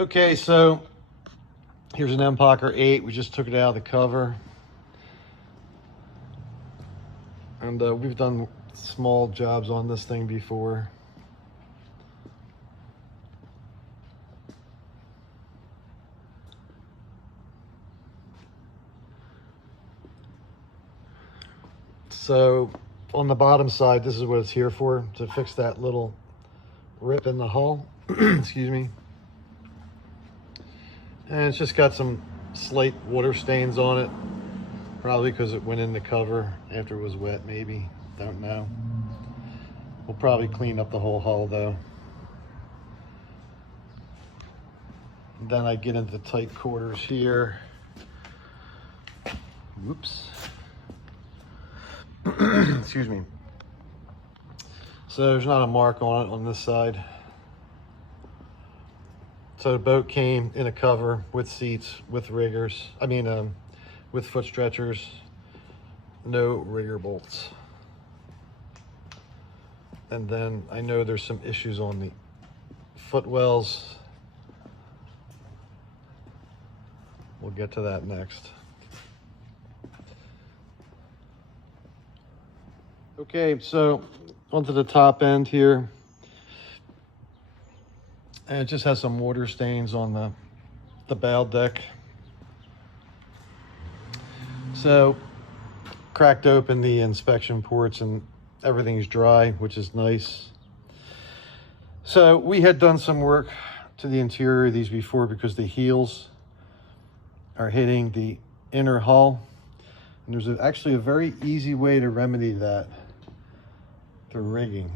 Okay, so here's an Empacher 8. We just took it out of the cover. And we've done small jobs on this thing before. So on the bottom side, this is what it's here for, to fix that little rip in the hull. Excuse me. And it's just got some slight water stains on it. Probably because it went in the cover after it was wet, maybe. Don't know. We'll probably clean up the whole hull though. And then I get into the tight quarters here. Whoops. Excuse me. So there's not a mark on it on this side. So the boat came in a cover with seats, with riggers. With foot stretchers, no rigger bolts. And then I know there's some issues on the footwells. We'll get to that next. Okay, so onto the top end here. And it just has some water stains on the bow deck. So cracked open the inspection ports and everything's dry, which is nice. So we had done some work to the interior of these before because the heels are hitting the inner hull. And there's actually a very easy way to remedy that through rigging.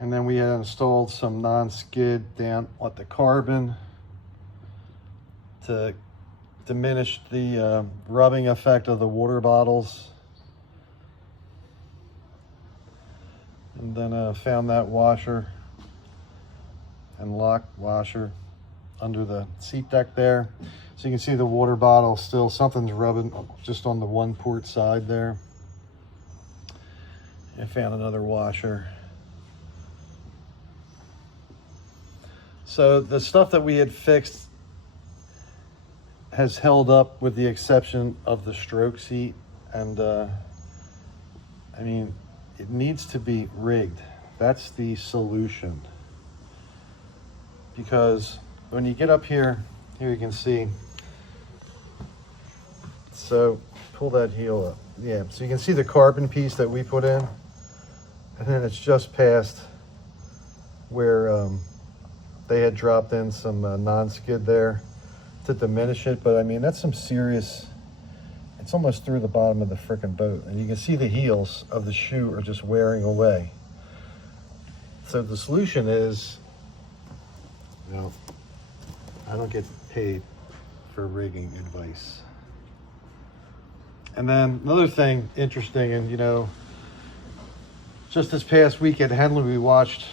And then we had installed some non-skid down at the carbon to diminish the rubbing effect of the water bottles. And then found that washer and lock washer under the seat deck there. So you can see the water bottle still, something's rubbing just on the one port side there. I found another washer. So the stuff that we had fixed has held up with the exception of the stroke seat. And I mean, it needs to be rigged. That's the solution. Because when you get up here you can see, so pull that heel up. Yeah, so you can see the carbon piece that we put in, and then it's just past where they had dropped in some non-skid there to diminish it. But I mean, that's some serious, it's almost through the bottom of the frickin' boat, and you can see the heels of the shoe are just wearing away. So the solution is, you know, I don't get paid for rigging advice. And then another thing interesting, and you know, just this past week at Henley, we watched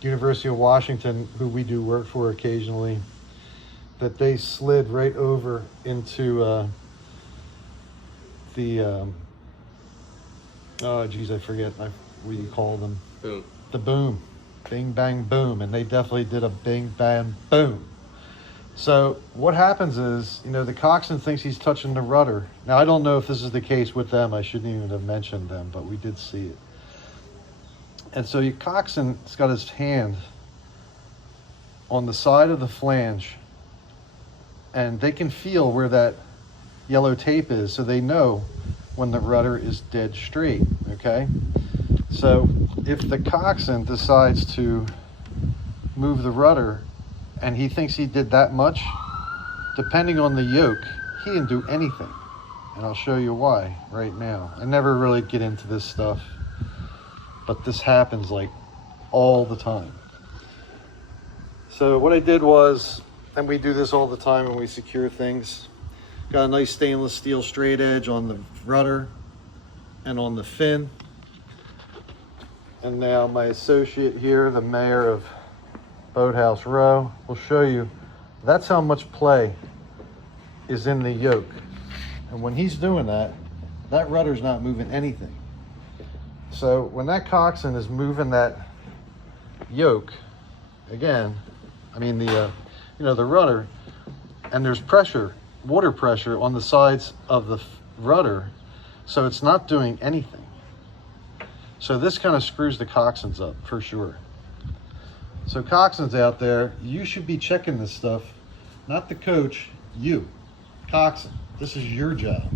University of Washington, who we do work for occasionally, that they slid right over into oh geez, I forget what you call them. Boom. The boom. Bing, bang, boom. And they definitely did a bing, bang, boom. So what happens is, you know, the coxswain thinks he's touching the rudder. Now, I don't know if this is the case with them. I shouldn't even have mentioned them, but we did see it. And so your coxswain's got his hand on the side of the flange, and they can feel where that yellow tape is, so they know when the rudder is dead straight, okay? So if the coxswain decides to move the rudder and he thinks he did that much, depending on the yoke, he didn't do anything. And I'll show you why right now. I never really get into this stuff, but this happens like all the time. So what I did was, and we do this all the time when we secure things, got a nice stainless steel straight edge on the rudder and on the fin. And now my associate here, the mayor of Boathouse Row, will show you that's how much play is in the yoke. And when he's doing that, that rudder's not moving anything. So when that coxswain is moving that yoke, again, I mean the the rudder, and there's pressure, water pressure on the sides of the rudder, so it's not doing anything. So this kind of screws the coxswains up for sure. So coxswains out there, you should be checking this stuff, not the coach, you, coxswain. This is your job.